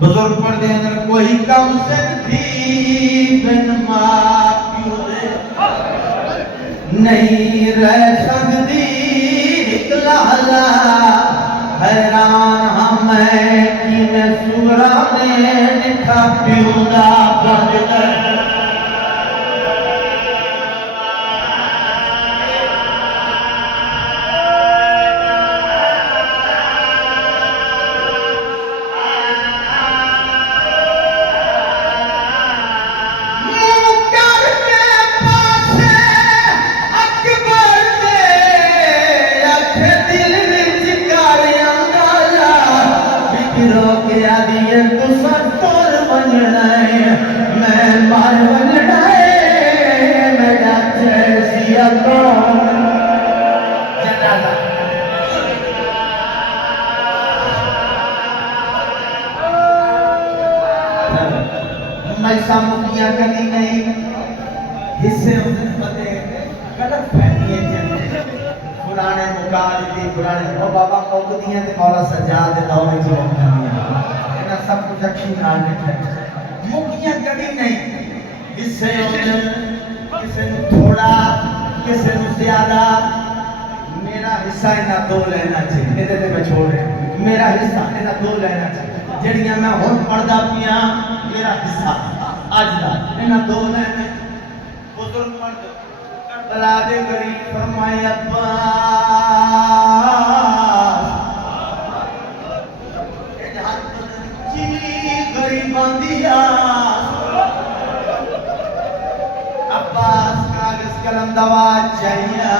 बुजुर्ग पढ़ते अंदर कोई कम से थी बिन मां प्यो दे नहीं रह सकती इकलाला हैरान हम कि सूरा ने लिखा प्यो दा बदल मुखिया कभी नहीं हिस्से गलत फहमी पुराने मुकाल पुराने ओ बाबा कौकदियां ते मौला सजाद दे दौर जो इना सब कुछ अच्छी नाल लिखा मुखिया कभी नहीं हिस्से किसे थोड़ा किसे ज्यादा मेरा हिस्सा इना दो लेना चाहिए इहदे ते मैं छोड़ रहा मेरा हिस्सा इना दो लेना चाहिए जड़ियां मैं हुन पढ़दा पिया मेरा हिस्सा आज दा इना दो लेने बुजुर्ग मर्द करबला दे गरीब फरमाए अब्बास ए हर जी गरीबां दिया अब्बास कागज कलम दवा चाहिए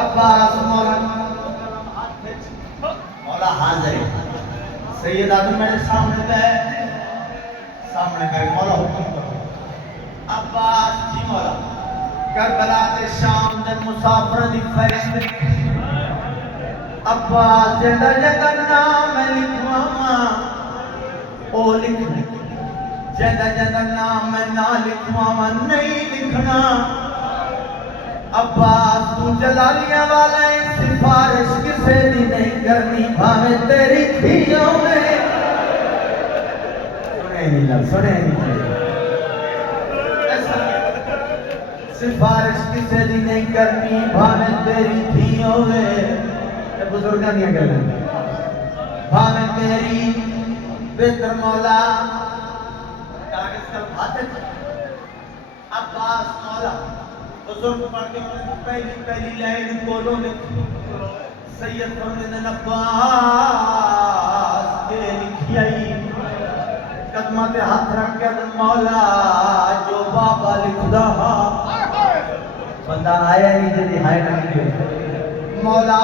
अब्बास मौला हाजिर सैयद आदम मेरे सामने बैठ सामने का मौला हुक्म करो अब्बास जी मौला करबला के शाम दे मुसाफिर दी फरिश्त अब्बास जेदा जेदा नाम लिखवावा ओ लिख जेदा जेदा नाम ना लिखवावा नहीं लिखना अब्बास तू जलालियां वाला सिफारिश किसे दी नहीं करनी भावे तेरी धीयों में सुने सिफारिश किसे दी नहीं करनी भावे तेरी धीयों में बुजुर्गों दी गल भावे तेरी बेहतर मौला कागज का हाथ अब्बास मौला बुजुर्ग पढ़ के पहली पहली लाइन बोलो सैयद फरमाते अब्बास के लिखियाई कदमा ते हाथ रख के मौला जो बाबा लिखदा बंदा आया नहीं जी हाय ना लिखे मौला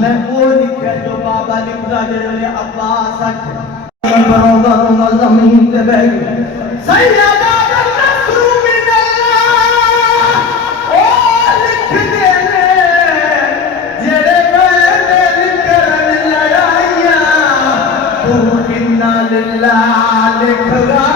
मैं वो लिखे जो बाबा लिखदा जे अब्बास बरोबर जमीन पे बैठ सैयद लिखदा